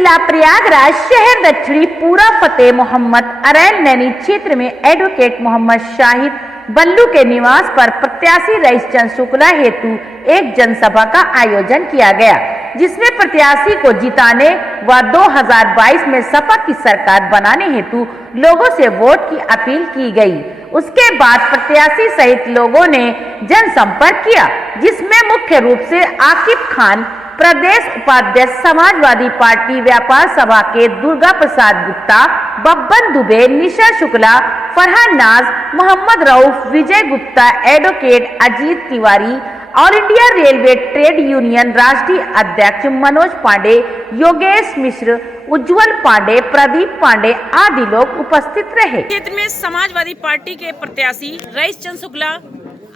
जिला प्रयागराज शहर दक्षिणी पूरा फतेह मोहम्मद अरैन नैनी क्षेत्र में एडवोकेट मोहम्मद शाहिद बल्लू के निवास पर प्रत्याशी रईस चंद शुक्ला हेतु एक जनसभा का आयोजन किया गया, जिसमें प्रत्याशी को जिताने व 2022 में सपा की सरकार बनाने हेतु लोगों से वोट की अपील की गई। उसके बाद प्रत्याशी सहित लोगों ने जनसंपर्क किया, जिसमें मुख्य रूप से आकिब खान, प्रदेश उपाध्यक्ष समाजवादी पार्टी व्यापार सभा के दुर्गा प्रसाद गुप्ता, बब्बन दुबे, निशा Shukla, Farhan Naaz, Mohammad Rauf, Vijay Gupta, advocate Ajit Tiwari, all India railway trade union राष्ट्रीय अध्यक्ष मनोज पांडे, योगेश मिश्र, उज्जवल पांडे, प्रदीप पांडे आदि लोग उपस्थित रहे। क्षेत्र में समाजवादी पार्टी के प्रत्याशी रईस चंद शुक्ला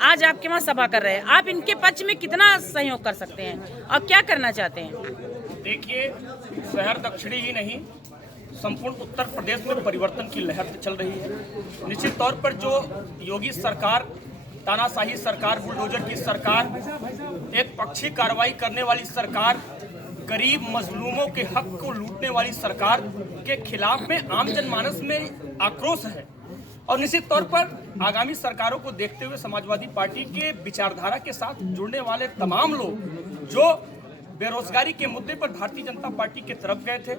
आज आपके वहाँ सभा कर रहे हैं। आप इनके पक्ष में कितना सहयोग कर सकते हैं और क्या करना चाहते हैं? देखिए, शहर दक्षिणी ही नहीं, संपूर्ण उत्तर प्रदेश में परिवर्तन की लहर चल रही है। निश्चित तौर पर जो योगी सरकार, तानाशाही सरकार, बुलडोजर की सरकार, एक पक्षी कार्रवाई करने वाली सरकार, गरीब मजलूमों के हक को लूटने वाली सरकार के खिलाफ में आम जनमानस में आक्रोश है। और निश्चित तौर पर आगामी सरकारों को देखते हुए समाजवादी पार्टी के विचारधारा के साथ जुड़ने वाले तमाम लोग जो बेरोजगारी के मुद्दे पर भारतीय जनता पार्टी की तरफ गए थे,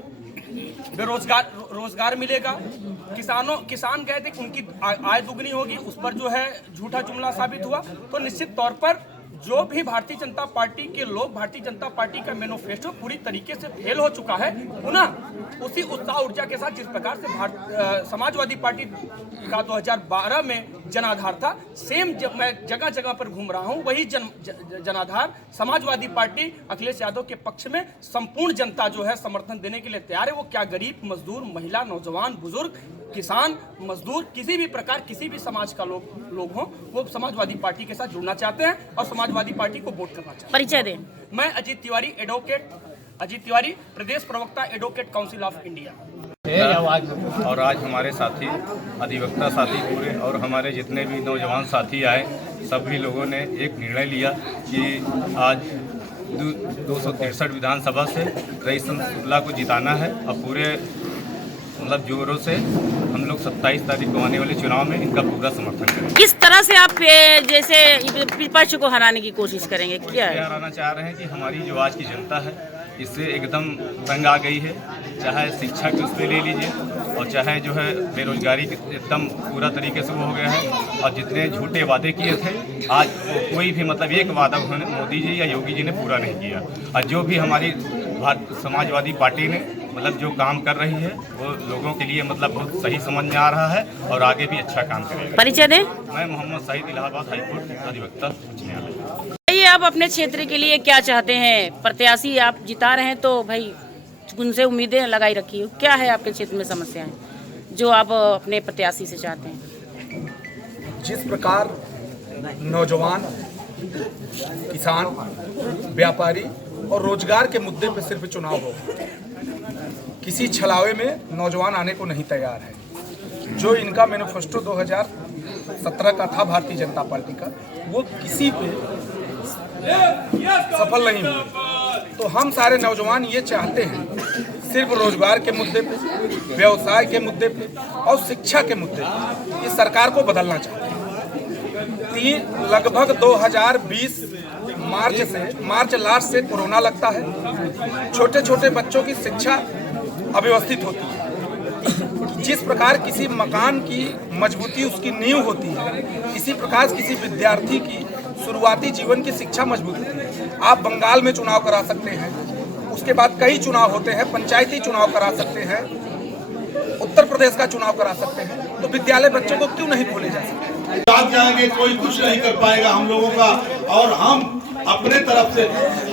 रोजगार मिलेगा, किसान गए थे, उनकी आय दुगनी होगी, उस पर जो है झूठा जुमला साबित हुआ। तो निश्चित तौर पर जो भी भारतीय जनता पार्टी के लोग, भारतीय जनता पार्टी का मैनिफेस्टो पूरी तरीके से फेल हो चुका है, पुनः उसी उत्साह ऊर्जा के साथ जिस प्रकार से समाजवादी पार्टी का 2012 में जनाधार था, सेम मैं जगह जगह पर घूम रहा हूं, वही जनाधार समाजवादी पार्टी अखिलेश यादव के पक्ष में संपूर्ण जनता जो है समर्थन देने के लिए तैयार है। वो क्या गरीब, मजदूर, महिला, नौजवान, बुजुर्ग, किसान, मजदूर, किसी भी प्रकार, किसी भी समाज का लोग हों, वो समाजवादी पार्टी के साथ जुड़ना चाहते हैं और समाजवादी पार्टी को वोट करना चाहते हैं। परिचय दें। मैं अजीत तिवारी, एडवोकेट अजीत तिवारी, प्रदेश प्रवक्ता, एडवोकेट काउंसिल ऑफ इंडिया। और आज हमारे साथी, अधिवक्ता साथी पूरे और हमारे जितने भी नौजवान साथी आए, सभी लोगों ने एक निर्णय लिया कि आज 263 विधानसभा से रईस चंद शुक्ला को जिताना है और पूरे जोरों से हम लोग 27 तारीख को आने वाले चुनाव में इनका पूरा समर्थन करेंगे। किस तरह से आप जैसे विपक्ष को हराने की कोशिश करेंगे? क्या हराना चाह रहे हैं कि हमारी जो आज की जनता है इससे एकदम तंग आ गई है, चाहे शिक्षा की उसमें ले लीजिए और चाहे जो है बेरोजगारी एकदम पूरा तरीके से वो हो गया है। और जितने झूठे वादे किए थे, आज कोई भी एक वादा उन्होंने मोदी जी या योगी जी ने पूरा नहीं किया। और जो भी हमारी समाजवादी पार्टी ने जो काम कर रही है वो लोगों के लिए बहुत सही समझ में आ रहा है और आगे भी अच्छा काम करेगा। परिचय दें। मैं मोहम्मद शाहिद, इलाहाबाद हाईकोर्ट अधिवक्ता, उच्च न्यायालय। आप अपने क्षेत्र के लिए क्या चाहते हैं? प्रत्याशी आप जिता रहे हैं तो भाई उनसे उम्मीदें लगाई रखी है। क्या है आपके क्षेत्र में समस्याएं जो आप अपने प्रत्याशी से चाहते हैं? जिस प्रकार नौजवान, किसान, व्यापारी और रोजगार के मुद्दे पर सिर्फ चुनाव हो, किसी छलावे में नौजवान आने को नहीं तैयार है। जो इनका मैनिफेस्टो 2017 का था भारतीय जनता पार्टी का, वो किसी पे सफल नहीं हुए। तो हम सारे नौजवान ये चाहते हैं, सिर्फ रोजगार के मुद्दे पे, व्यवसाय के मुद्दे पे और शिक्षा के मुद्दे पे इस सरकार को बदलना चाहते हैं। लगभग 2020 मार्च लास्ट से कोरोना लगता है, छोटे छोटे बच्चों की शिक्षा अव्यवस्थित होती है। जिस प्रकार किसी मकान की मजबूती उसकी नींव होती है, इसी प्रकार किसी विद्यार्थी की शुरुआती जीवन की शिक्षा मजबूत होती है। आप बंगाल में चुनाव करा सकते हैं, उसके बाद कई चुनाव होते हैं, पंचायती चुनाव करा सकते हैं, उत्तर प्रदेश का चुनाव करा सकते हैं, तो विद्यालय बच्चों को क्यों नहीं खोले जा सकते? बात जाएंगे, कोई कुछ नहीं कर पाएगा हम लोगों का। और हम अपने तरफ से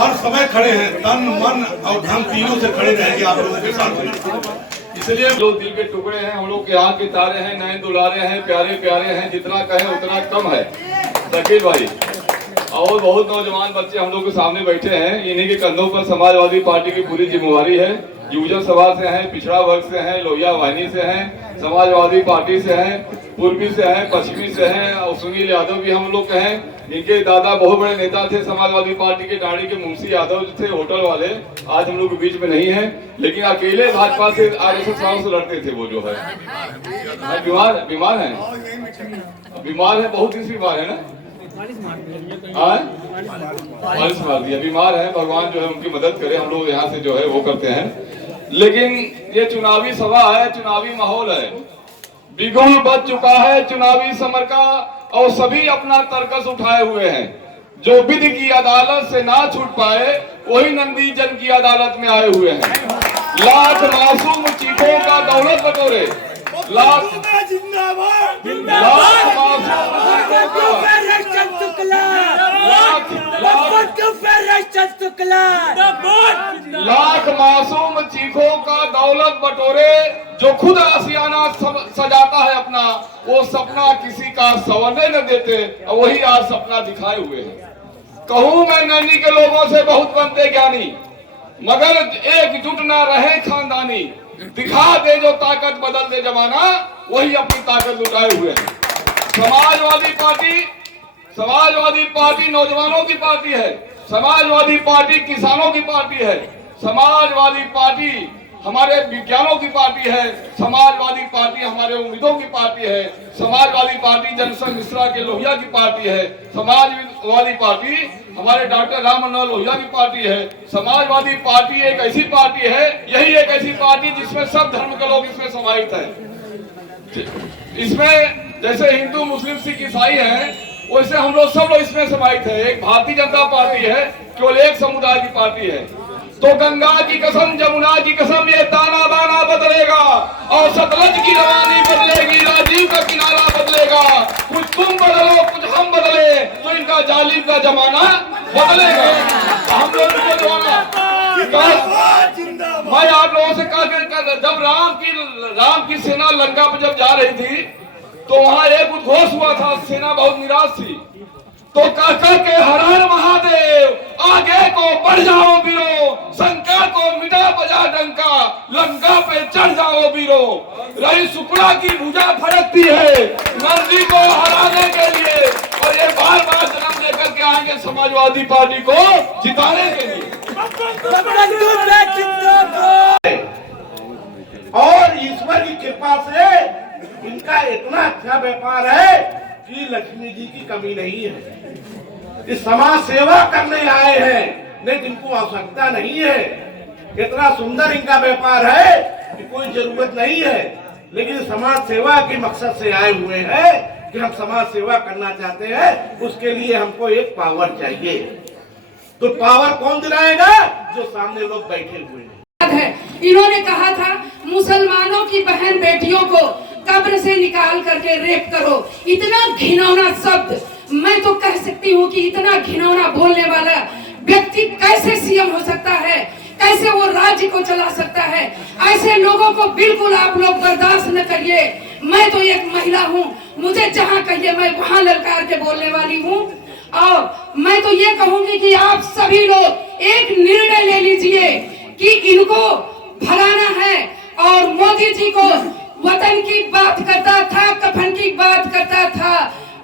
हर समय खड़े हैं, तन, मन और धन तीनों से खड़े रहेंगे आप लोगों के साथ। इसलिए लोग दिल के टुकड़े हैं, हम लोग के आँख के तारे हैं, नए दुलारे हैं, प्यारे प्यारे हैं, जितना कहें उतना कम है शकील भाई। और बहुत नौजवान बच्चे हम लोग के सामने बैठे हैं, इन्हीं के कंधों पर समाजवादी पार्टी की पूरी जिम्मेवारी है। युवजन सभा से हैं, पिछड़ा वर्ग से हैं, लोहिया वाहिनी से हैं, समाजवादी पार्टी से हैं, पूर्वी से हैं, पश्चिमी से हैं और सुनील यादव भी हम लोग के हैं। इनके दादा बहुत बड़े नेता थे समाजवादी पार्टी के, डांडी के मुंशी यादव जो थे होटल वाले, आज हम लोग के बीच में नहीं है, लेकिन अकेले भाजपा से RSS वालों से लड़ते थे। वो जो है बीमार है, बहुत दिन से बीमार है ना, मालिश मार दिया, बीमार है। भगवान जो है उनकी मदद करे, हम लोग यहाँ से जो है वो करते हैं। लेकिन ये चुनावी सभा है, चुनावी माहौल है, बिगुल बच चुका है चुनावी समर का और सभी अपना तर्कस उठाए हुए हैं। जो विधि की अदालत से ना छूट पाए वही नंदी जन की अदालत में आए हुए हैं। लाख मासूम चीखों का दौलत बटोरे, लाख मासूम चीखों का दौलत बटोरे, जो खुद आशियाना सजाता है अपना, वो सपना किसी का संवरने न देते और वही आज सपना दिखाए हुए हैं। कहूं मैं नैनी के लोगों से बहुत बनते ज्ञानी, मगर एकजुट न रहे खानदानी, दिखा दे जो ताकत बदल दे जमाना, वही अपनी ताकत लुटाए हुए हैं। समाजवादी पार्टी नौजवानों की पार्टी है, समाजवादी पार्टी किसानों की पार्टी है, समाजवादी पार्टी हमारे विज्ञानों की पार्टी है, समाजवादी पार्टी हमारे उम्मीदों की पार्टी है, समाजवादी पार्टी जनसंघ मिश्रा के लोहिया की पार्टी है, समाजवादी पार्टी हमारे डॉक्टर राम मनोहर लोहिया की पार्टी है। समाजवादी पार्टी एक ऐसी पार्टी है, यही एक ऐसी पार्टी जिसमें सब धर्म के लोग इसमें समाहित है। इसमें जैसे हिंदू मुस्लिम सिख ईसाई हैं, वैसे हम लोग सब लोग इसमें समाहित है। एक भारतीय जनता पार्टी है, केवल एक समुदाय की पार्टी है। तो गंगा की कसम, जमुना की कसम, ये ताना बाना बदलेगा और सतलज की रवानी बदलेगी, राजीव का किनारा बदलेगा। कुछ तुम बदलो, कुछ हम बदले, तो इनका जालिम का जमाना बदलेगा। हम लोग मैं आप लोगों से कहा, जब राम की सेना लंका पर जब जा रही थी, तो वहां एक उद्घोष हुआ था, सेना बहुत निराश थी। तो कहकर के हर हर महादेव, आगे को बढ़ जाओ वीरो, शंका को मिटा बजा डंका, लंका पे चढ़ जाओ वीरो। रही शुक्ला की भुजा फड़कती है नंदी को हराने के लिए, और ये बार बार जन्म लेकर के आएंगे समाजवादी पार्टी को जिताने के लिए। और ईश्वर की कृपा से इनका इतना अच्छा व्यापार है कि लक्ष्मी जी की कमी नहीं है। इस समाज सेवा करने आए हैं, लेकिन इनको आवश्यकता नहीं है। इतना सुंदर इनका व्यापार है कि कोई जरूरत नहीं है, लेकिन समाज सेवा के मकसद से आए हुए हैं कि हम समाज सेवा करना चाहते हैं। उसके लिए हमको एक पावर चाहिए। तो पावर कौन दिलाएगा? जो सामने लोग बैठे हुए हैं। इन्होंने कहा था मुसलमानों की बहन बेटियों को कब्र से निकाल करके रेप करो। इतना घिनौना शब्द, मैं तो कह सकती हूँ कि इतना घिनौना बोलने वाला व्यक्ति कैसे सीएम हो सकता है, कैसे वो राज्य को चला सकता है। ऐसे लोगों को बिल्कुल आप लोग बर्दाश्त न करिए। मैं तो एक महिला हूँ, मुझे जहाँ कहिए मैं वहाँ ललकार के बोलने वाली हूँ। और मैं तो ये कहूंगी कि आप सभी लोग एक निर्णय ले लीजिए कि इनको भगाना है। और मोदी जी को वतन की बात करता था, कफन की बात करता था,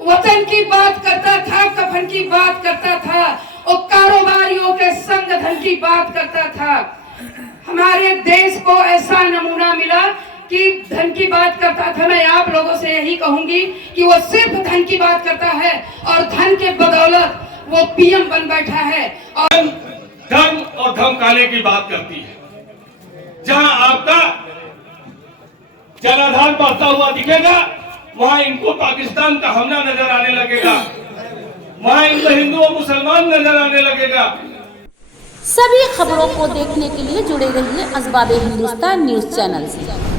वतन की बात करता था, कफन की बात करता था, और कारोबारियों के संग धन की बात करता था। हमारे देश को ऐसा नमूना मिला कि धन की बात करता था। मैं आप लोगों से यही कहूंगी कि वो सिर्फ धन की बात करता है और धन के बदौलत वो पीएम बन बैठा है और धर्म और धमकाने की बात करती है। जहां आपका जनाधार बढ़ता हुआ दिखेगा, वहां इनको पाकिस्तान का हमला नजर आने लगेगा, वहां इनको हिंदू और मुसलमान नजर आने लगेगा। सभी खबरों को देखने के लिए जुड़े रहिए अज़बाब हिंदुस्तान न्यूज चैनल से।